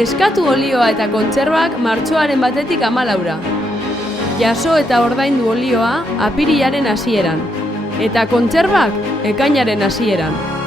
Eskatu olioa eta kontserbak martxoaren 1-tik 14. Jaso eta ordaindu olioa apirilaren hasieran, eta kontserbak ekainaren hasieran.